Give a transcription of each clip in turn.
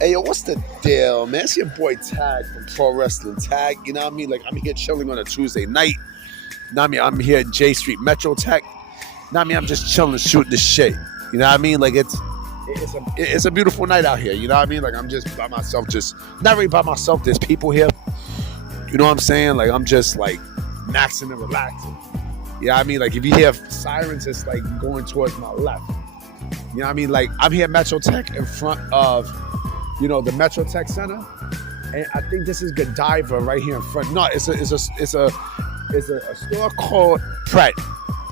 Hey, yo, what's the deal, man? It's your boy Tag from Pro Wrestling Tag. You know what I mean? Like, I'm here chilling on a Tuesday night. You know what I mean? I'm here at J Street Metro Tech. You know what I mean? I'm just chilling, shooting the shit. You know what I mean? Like, it's a beautiful night out here. You know what I mean? Like, I'm just by myself, just not really by myself. There's people here. You know what I'm saying? Like, I'm just like maxing and relaxing. You know what I mean? Like, if you hear sirens, it's like going towards my left. You know what I mean? Like, I'm here at Metro Tech in front of, the Metro Tech Center, and I think this is Godiva right here in front. No, it's a store called Pret.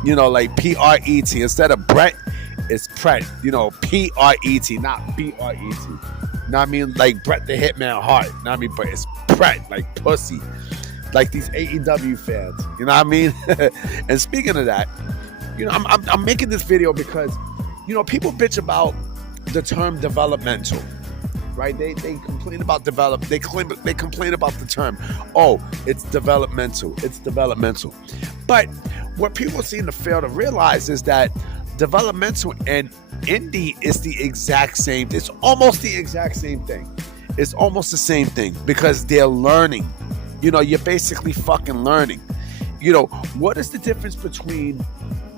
Like Pret. Instead of Brett, it's Pret. Pret, not Bret. Know what I mean? Like Bret the Hitman Hart. Know what I mean? But it's Pret, like pussy, like these AEW fans. You know what I mean? And speaking of that, I'm making this video because people bitch about the term developmental. Right? They complain about They complain about the term. Oh, it's developmental. It's developmental. But what people seem to fail to realize is that developmental and indie is the exact same. It's almost the exact same thing. It's almost the same thing because they're learning. You're basically fucking learning. What is the difference between,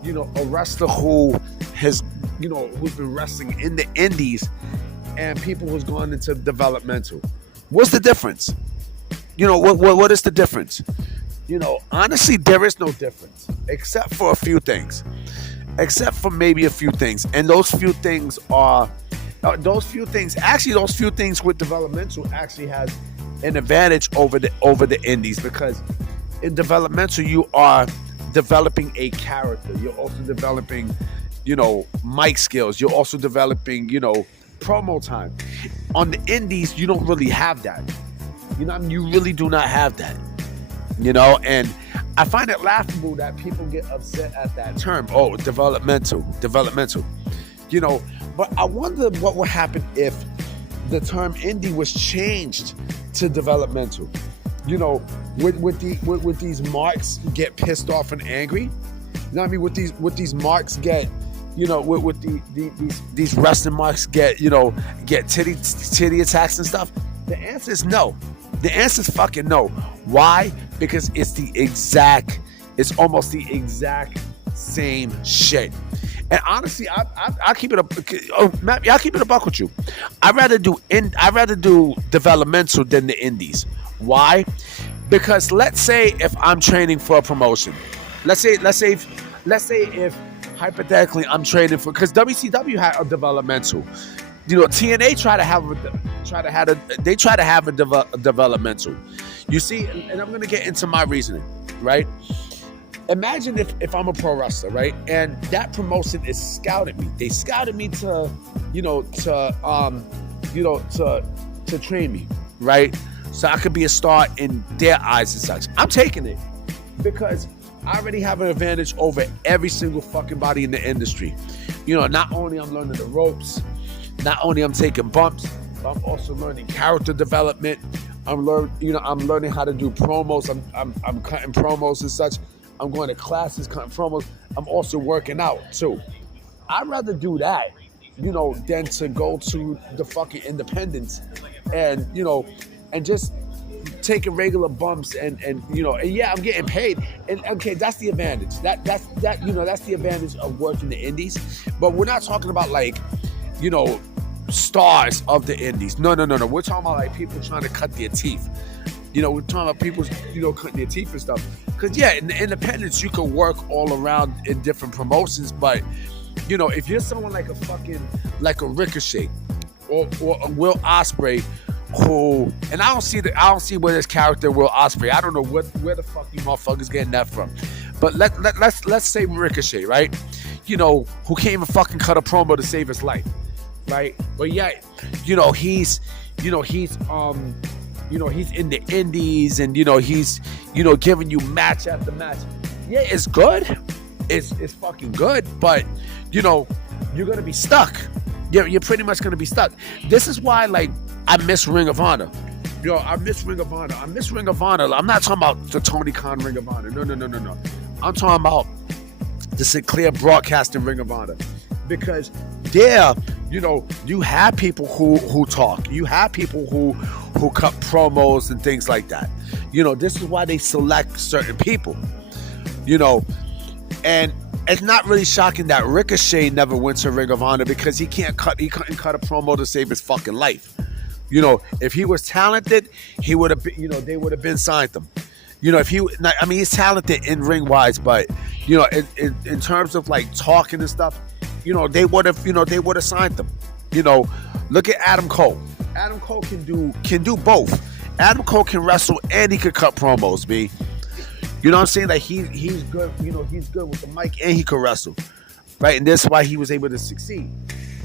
a wrestler who has, who's been wrestling in the indies and people who's gone into developmental? What's the difference? What is the difference? Honestly, there is no difference except for a few things. Except for maybe a few things. And those few things are, those few things with developmental actually has an advantage over the indies, because in developmental you are developing a character. You're also developing, mic skills. You're also developing, promo time. On the indies, you don't really have that. You really do not have that. And I find it laughable that people get upset at that term. Oh, developmental. But I wonder what would happen if the term indie was changed to developmental. Would these marks get pissed off and angry? You know what I mean? Would these marks get, these wrestling marks get titty attacks and stuff? The answer is no. The answer is fucking no. Why? Because it's almost the exact same shit. And honestly, I'll keep it I'll keep it a buck with you. I'd rather do developmental than the indies. Why? Because let's say if I'm training for a promotion, let's say if hypothetically I'm training for, because WCW had a developmental. TNA try to have a developmental. You see, and I'm gonna get into my reasoning, right? Imagine if I'm a pro wrestler, right? And that promotion is scouting me. They scouted me to train me, right? So I could be a star in their eyes and such. I'm taking it because I already have an advantage over every single fucking body in the industry. Not only I'm learning the ropes, not only I'm taking bumps, but I'm also learning character development. I'm learning how to do promos. I'm cutting promos and such. I'm going to classes, cutting promos. I'm also working out too. I'd rather do that, than to go to the fucking independents and just taking regular bumps and yeah, I'm getting paid. And okay, that's the advantage. That's the advantage of working the indies. But we're not talking about like, stars of the indies. No. We're talking about like people trying to cut their teeth. We're talking about people, cutting their teeth and stuff. Because yeah, in the independents, you can work all around in different promotions. But if you're someone like a Ricochet or a Will Ospreay, who, and I don't see where this character Will Ospreay. I don't know where the fuck you motherfuckers getting that from. But let's say Ricochet, right? Who came and fucking cut a promo to save his life, right? But yeah, he's in the indies and he's giving you match after match. Yeah, it's good. It's fucking good, but you're gonna be stuck. You're pretty much gonna be stuck. This is why, like, I miss Ring of Honor. I miss Ring of Honor. I'm not talking about the Tony Khan Ring of Honor. No. I'm talking about the Sinclair Broadcasting Ring of Honor. Because there, You know, you have people who talk. You have people who cut promos and things like that. You know, this is why they select certain people. You know, and it's not really shocking that Ricochet never went to Ring of Honor because he couldn't cut a promo to save his fucking life. You know, if he was talented, he would have been, you know, they would have been signed him. You know, if he, I mean, he's talented in ring wise, but you know, in terms of like talking and stuff, you know, they would have signed him. You know, look at Adam Cole. Adam Cole can do both. Adam Cole can wrestle and he could cut promos, B. You know what I'm saying? Like he's good. You know, he's good with the mic and he could wrestle, right? And that's why he was able to succeed.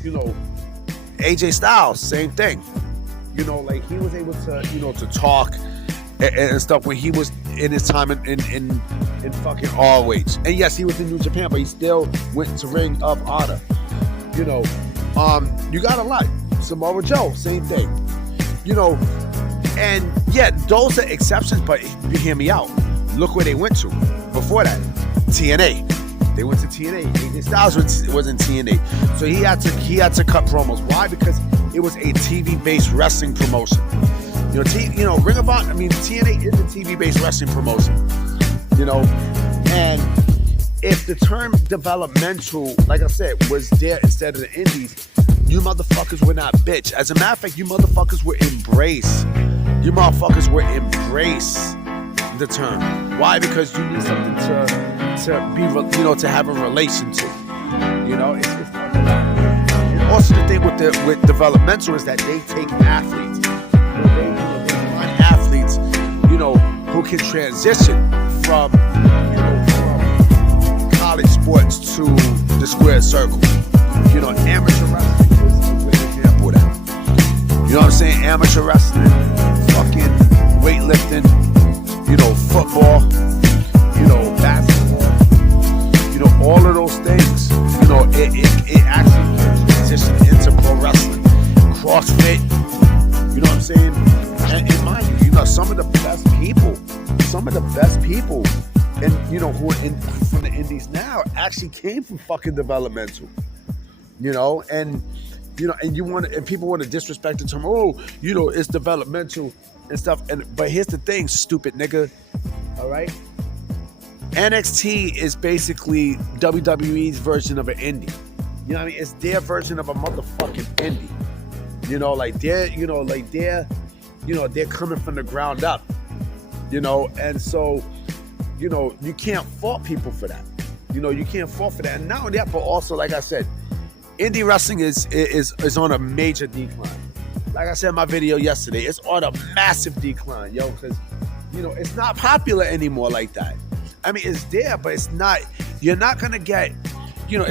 You know, AJ Styles, same thing. You know, like he was able to, you know, to talk and stuff when he was in his time in fucking ROH. And yes, he was in New Japan, but he still went to Ring of Honor. You know, you got a lot. Samoa Joe, same thing. You know, and yeah, those are exceptions, but you hear me out. Look where they went to before that. TNA. They went to TNA. AJ Styles was in TNA. So he had to cut promos. Why? Because it was a TV-based wrestling promotion. You know, Ring of Honor, I mean, TNA is a TV-based wrestling promotion. You know, and if the term developmental, like I said, was there instead of the indies, you motherfuckers would not bitch. As a matter of fact, you motherfuckers would embrace. You motherfuckers would embrace the term. Why? Because you need something to be, you know, to have a relation to. You know, it's and also the thing with developmental is that they take athletes. They find athletes, you know, who can transition from, you know, from college sports to the squared circle. You know, amateur wrestling is a great example of that. You know what I'm saying? Amateur wrestling, fucking weightlifting, you know, football, you know, basketball, you know, all of those things. You know, it actually can transition into pro wrestling, CrossFit. You know what I'm saying? And mind you, you know, some of the best people, and you know, who are from the indies now actually came from fucking developmental. You know, and you know, and people want to disrespect the term. Oh, you know, it's developmental and stuff. But here's the thing, stupid nigga. All right, NXT is basically WWE's version of an indie. You know what I mean? It's their version of a motherfucking indie. You know, like they're coming from the ground up. You know, and so, you know, you can't fault people for that. You know, you can't fault for that. And not only that, but also, like I said, indie wrestling is on a major decline. Like I said in my video yesterday, it's on a massive decline, yo, because, you know, it's not popular anymore like that. I mean, it's there, but it's not, you're not going to get, you know,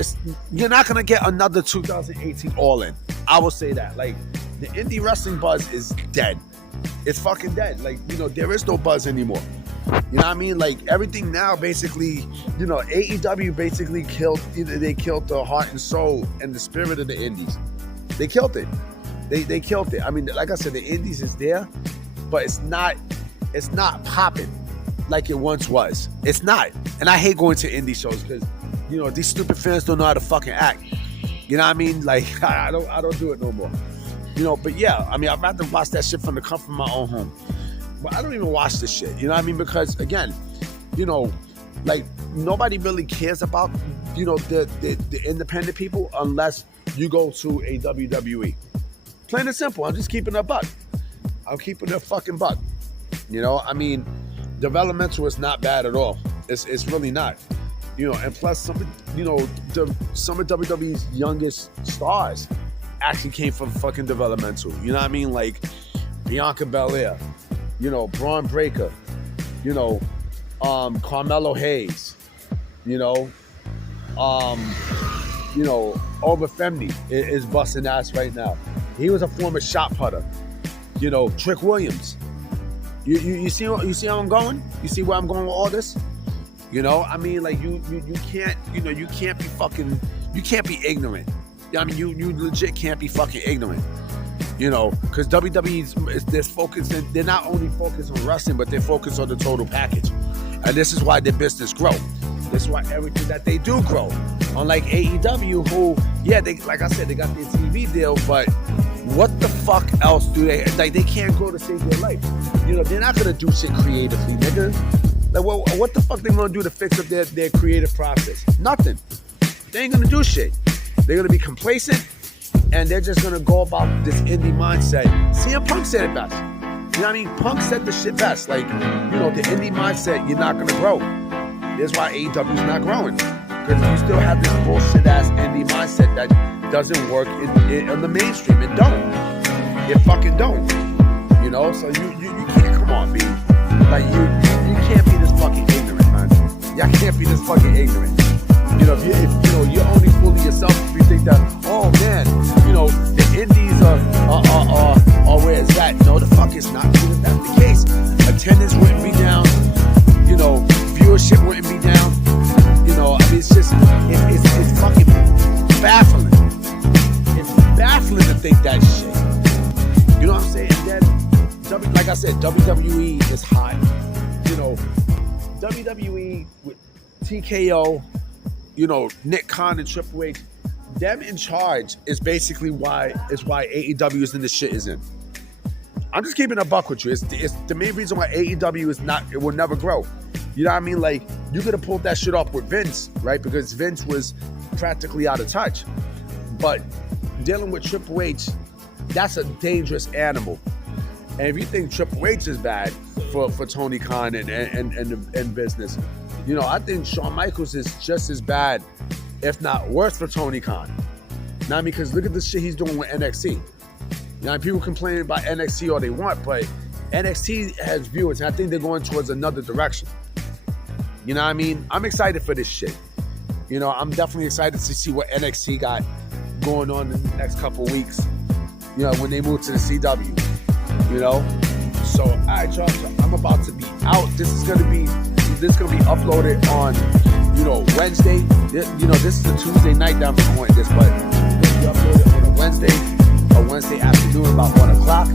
you're not going to get another 2018 All In. I will say that. Like, the indie wrestling buzz is dead. It's fucking dead. Like, you know, there is no buzz anymore. You know what I mean? Like, everything now basically, you know, AEW basically killed the heart and soul and the spirit of the indies. They killed it. They killed it. I mean, like I said, the indies is there, but it's not popping like it once was. It's not. And I hate going to indie shows because, you know, these stupid fans don't know how to fucking act. You know what I mean? Like, I don't do it no more. You know, but yeah, I mean, I'd rather watch that shit from the comfort of my own home. But I don't even watch this shit. You know what I mean? Because, again, you know, like, nobody really cares about, you know, the independent people unless you go to a WWE. Plain and simple. I'm just keeping a buck. I'm keeping a fucking buck. You know, I mean, developmental is not bad at all. It's really not. You know, and plus some of WWE's youngest stars actually came from fucking developmental. You know what I mean? Like Bianca Belair, you know, Braun Breaker, you know, Carmelo Hayes, you know, Oba Femni is busting ass right now. He was a former shot putter. You know, Trick Williams. You see how I'm going? You see where I'm going with all this? You know, I mean, like you can't, you know, you can't be ignorant. I mean, you legit can't be fucking ignorant. You know, because WWE's they're not only focused on wrestling, but they're focused on the total package. And this is why their business grow. This is why everything that they do grow. Unlike AEW, who, yeah, they, like I said, they got their TV deal, but what the fuck else do they, like, they can't grow to save their life. You know, they're not gonna do shit creatively, nigga. Like, what the fuck they gonna do to fix up their creative process? Nothing. They ain't gonna do shit. They're gonna be complacent, and they're just gonna go about this indie mindset. CM Punk said it best. You know what I mean? Punk said the shit best. Like, you know, the indie mindset, you're not gonna grow. That's why AEW's not growing. Because you still have this bullshit ass indie mindset that doesn't work in the mainstream. It don't. It fucking don't. You know? So you can't, come on, B. Like, you can't be this fucking ignorant, man. Y'all can't be this fucking ignorant. You know, if you know, you're only fooling yourself if you think that, oh man, you know, the indies are where it's at. No, the fuck it's not. If that's the case, attendance wouldn't be down. You know, viewership wouldn't be down. You know, I mean, it's just, it's fucking baffling. It's baffling to think that shit. You know what I'm saying? Then, like I said, WWE is hot. You know, WWE with TKO, you know, Nick Khan and Triple H, them in charge is basically why AEW is in the shit is in. I'm just keeping a buck with you. It's the main reason why AEW is not, it will never grow. You know what I mean? Like, you could have pulled that shit off with Vince, right? Because Vince was practically out of touch. But dealing with Triple H, that's a dangerous animal. And if you think Triple H is bad for Tony Khan and business, you know, I think Shawn Michaels is just as bad, if not worse, for Tony Khan. Now, because look at the shit he's doing with NXT. You know, people complain about NXT all they want, but NXT has viewers, and I think they're going towards another direction. You know what I mean? I'm excited for this shit. You know, I'm definitely excited to see what NXT got going on in the next couple weeks. You know, when they move to the CW. You know? So, all right, y'all. So I'm about to be out. This is gonna be uploaded on, you know, Wednesday. You know, this is a Tuesday night that I'm recording this, but it's gonna be uploaded on a Wednesday afternoon about 1 o'clock.